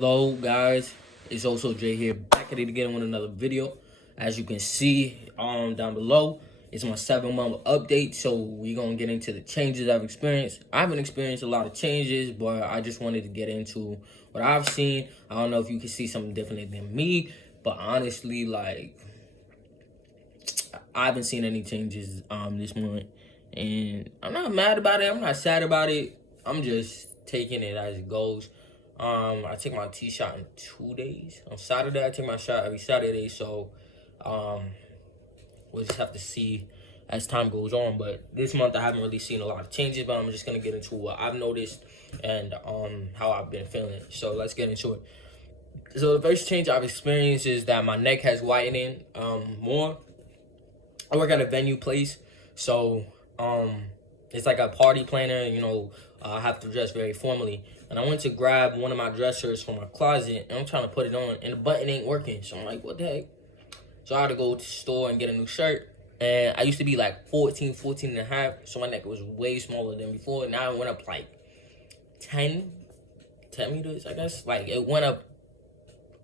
Hello guys, it's also Jay here, back at it again with another video. As you can see down below, it's my 7-month update. So we're gonna get into the changes I've experienced. I haven't experienced a lot of changes, but I just wanted to get into what I've seen. I don't know if you can see something different than me, but honestly, like, I haven't seen any changes this month, and I'm not mad about it. I'm not sad about it. I'm just taking it as it goes. I take my tee shot in 2 days. On Saturday, I take my shot every Saturday. So, we'll just have to see as time goes on. But this month, I haven't really seen a lot of changes. But I'm just gonna get into what I've noticed and how I've been feeling. So let's get into it. So the first change I've experienced is that my neck has widened more. I work at a venue place, so it's like a party planner. I have to dress very formally, and I went to grab one of my dressers from my closet, and I'm trying to put it on, and the button ain't working. So I'm like, what the heck? So I had to go to the store and get a new shirt. And I used to be like 14 and a half, so my neck was way smaller than before. Now it went up like 10 meters, I guess. Like, it went up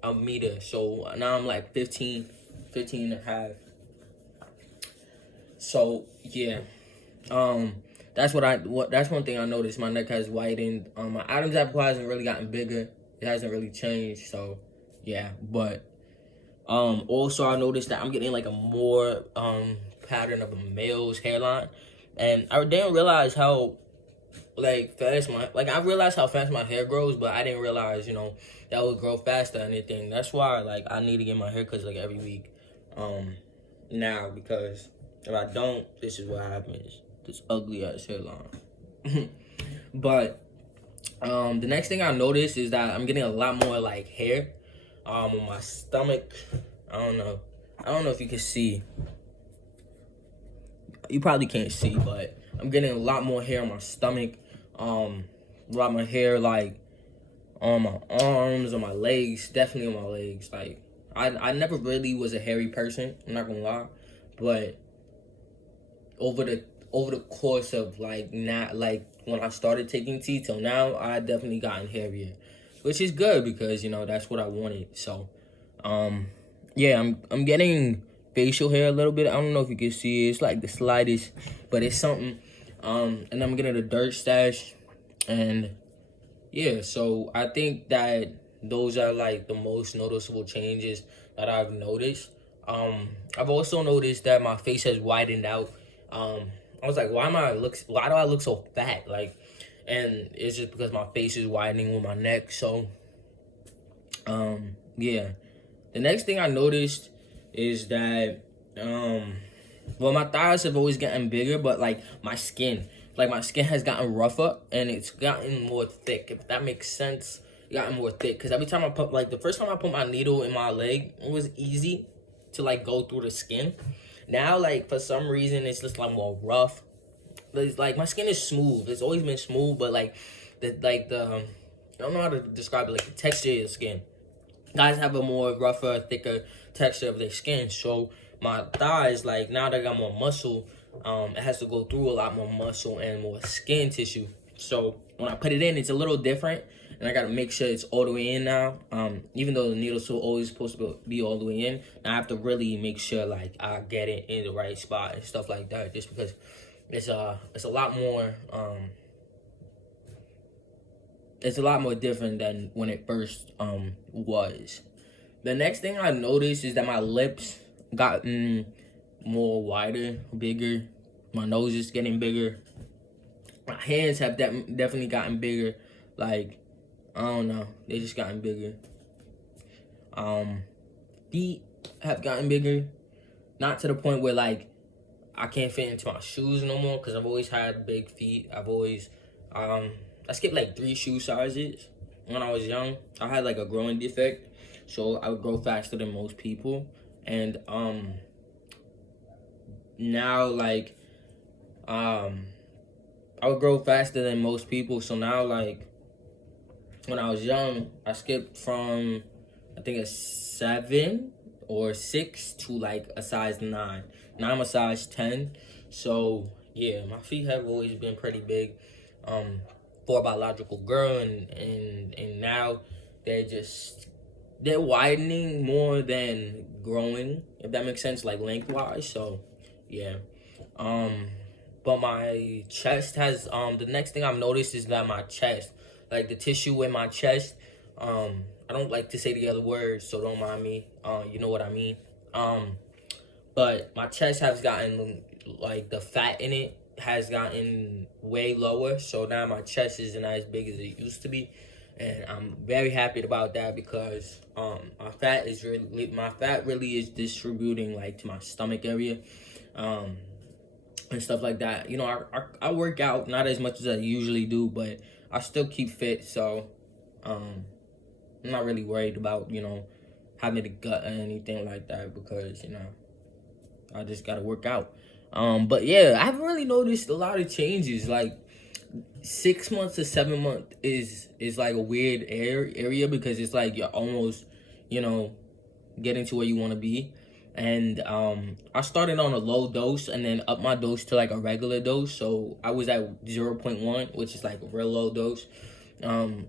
a meter, so now I'm like 15 and a half. So yeah, that's that's one thing I noticed. My neck has widened. My Adam's apple hasn't really gotten bigger. It hasn't really changed. So yeah, but also I noticed that I'm getting like a more pattern of a male's hairline, and I didn't realize how I realized how fast my hair grows, but I didn't realize that would grow faster or anything. That's why I need to get my hair cuts like every week now, because if I don't, this is what happens. This ugly ass hairline. But the next thing I noticed is that I'm getting a lot more like hair on my stomach. I don't know if you can see. You probably can't see, but I'm getting a lot more hair on my stomach. A lot more hair like on my arms, on my legs, definitely on my legs. Like, I never really was a hairy person, I'm not gonna lie, but over the course of not when I started taking tea till now, I definitely gotten hairier, which is good because that's what I wanted. So yeah, I'm getting facial hair a little bit. I don't know if you can see it. It's like the slightest, but it's something. And I'm getting a dirt stash, and yeah, so I think that those are like the most noticeable changes that I've noticed. I've also noticed that my face has widened out. I was like, why do I look so fat? Like, and it's just because my face is widening with my neck. So, yeah. The next thing I noticed is that, well, my thighs have always gotten bigger, but like my skin has gotten rougher and it's gotten more thick, if that makes sense. It gotten more thick because every time the first time I put my needle in my leg, it was easy to like go through the skin. Now, like, for some reason, it's just like more rough. It's like my skin is smooth. It's always been smooth, but I don't know how to describe it. Like, the texture of the skin. Guys have a more rougher, thicker texture of their skin. So my thighs, like, now that I got more muscle, it has to go through a lot more muscle and more skin tissue. So when I put it in, it's a little different, and I gotta make sure it's all the way in now. Even though the needle's still always supposed to be all the way in, I have to really make sure like I get it in the right spot and stuff like that. Just because it's a lot more it's a lot more different than when it first was. The next thing I noticed is that my lips gotten more wider, bigger. My nose is getting bigger. My hands have definitely gotten bigger. Like, I don't know, they just gotten bigger. Feet have gotten bigger. Not to the point where like I can't fit into my shoes no more, because I've always had big feet. I skipped like 3 shoe sizes when I was young. I had like a growing defect, so I would grow faster than most people. And now like I would grow faster than most people. So now, like, when I was young, I skipped from I think a 7 or 6 to like a size 9. Now I'm a size 10. So yeah, my feet have always been pretty big for a biological girl, and now they're widening more than growing, if that makes sense, like lengthwise. So yeah. But my chest has the next thing I've noticed is that my chest, like the tissue in my chest, I don't like to say the other words, so don't mind me. You know what I mean. But my chest has gotten, like, the fat in it has gotten way lower, so now my chest isn't as big as it used to be, and I'm very happy about that because my fat really is distributing, like, to my stomach area, and stuff like that. You know, I work out, not as much as I usually do, but I still keep fit, so I'm not really worried about, you know, having a gut or anything like that, because, you know, I just gotta work out. But yeah, I haven't really noticed a lot of changes. Like 6 months to 7 months is like a weird area because it's like you're almost, you know, getting to where you want to be. And I started on a low dose and then up my dose to like a regular dose. So I was at 0.1, which is like a real low dose. And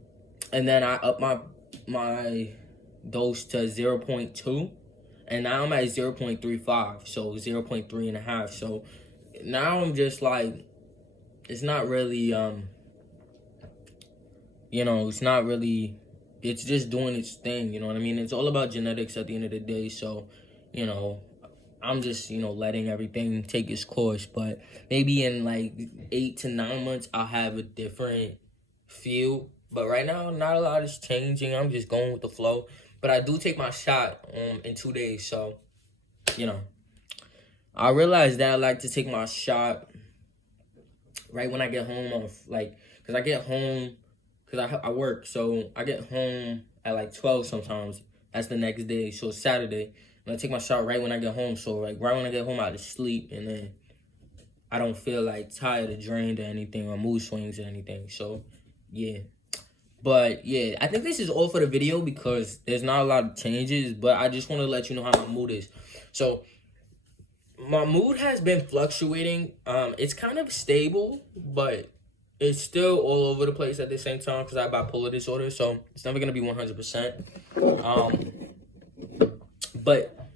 then I up my dose to 0.2, and now I'm at 0.35, so 0.3 and a half. So now I'm just like, it's not really you know, it's not really, it's just doing its thing, you know what I mean? It's all about genetics at the end of the day. So, you know, I'm just, you know, letting everything take its course. But maybe in like 8 to 9 months I'll have a different feel. But right now, not a lot is changing. I'm just going with the flow. But I do take my shot in 2 days. So, you know, I realized that I like to take my shot right when I get home because I get home, because I work. So I get home at like 12 sometimes. That's the next day. So it's Saturday. And I take my shot right when I get home. So like right when I get home, I just sleep. And then I don't feel like tired or drained or anything or mood swings or anything. So yeah. But yeah, I think this is all for the video because there's not a lot of changes. But I just want to let you know how my mood is. So my mood has been fluctuating. It's kind of stable, but it's still all over the place at the same time because I have bipolar disorder, so it's never gonna be 100%. But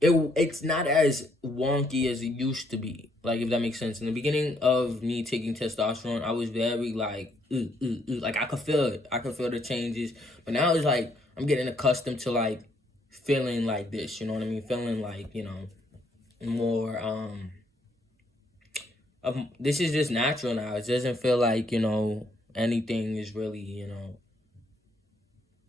it's not as wonky as it used to be. Like, if that makes sense. In the beginning of me taking testosterone, I was very like, like I could feel it. I could feel the changes. But now it's like I'm getting accustomed to like feeling like this. You know what I mean? Feeling like, you know, more this is just natural now. It doesn't feel like, you know, anything is really, you know,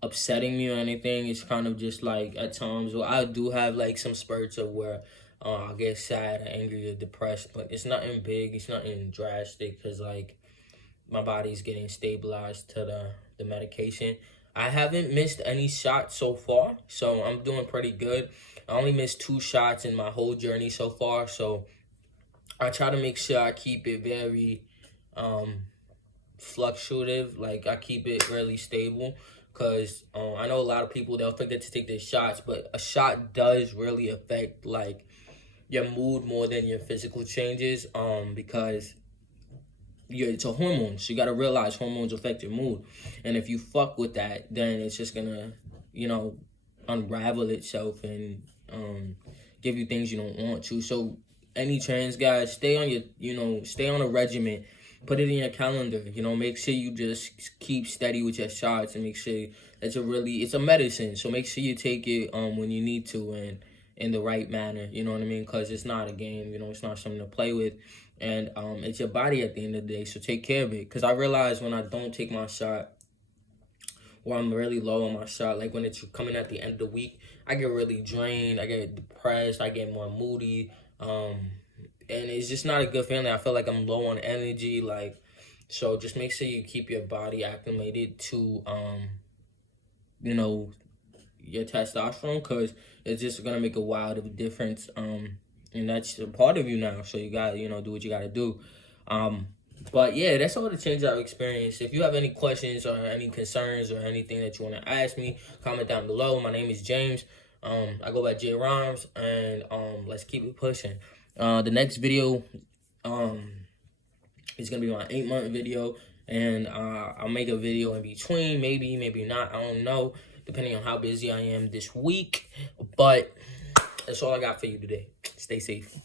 upsetting me or anything. It's kind of just like at times where I do have like some spurts of where I get sad or angry or depressed, but it's nothing big, it's nothing drastic because like my body's getting stabilized to the medication. I haven't missed any shots so far, so I'm doing pretty good. I only missed 2 shots in my whole journey so far, so I try to make sure I keep it very fluctuative, like I keep it really stable, because I know a lot of people, they'll forget to take their shots, but a shot does really affect like your mood more than your physical changes, because it's a hormone, so you gotta realize hormones affect your mood, and if you fuck with that, then it's just gonna, you know, unravel itself and give you things you don't want to. So any trans guys, stay on your, you know, stay on a regimen, put it in your calendar, you know, make sure you just keep steady with your shots and make sure that it's a medicine, so make sure you take it when you need to and in the right manner, you know what I mean, because it's not a game, you know, it's not something to play with, and it's your body at the end of the day, so take care of it. Because I realize when I don't take my shot, or I'm really low on my shot, like when it's coming at the end of the week, I get really drained, I get depressed, I get more moody, and it's just not a good feeling. I feel like I'm low on energy, like, so just make sure you keep your body acclimated to, you know, your testosterone, because it's just gonna make a wild of a difference, and that's a part of you now, so you gotta, you know, do what you gotta do. But yeah, that's all the changes I've experienced. If you have any questions or any concerns or anything that you want to ask me, comment down below. My name is James. I go by J Rhymes, and let's keep it pushing. The next video is gonna be my 8-month video, And I'll make a video in between, maybe not, I don't know, depending on how busy I am this week. But that's all I got for you today. Stay safe.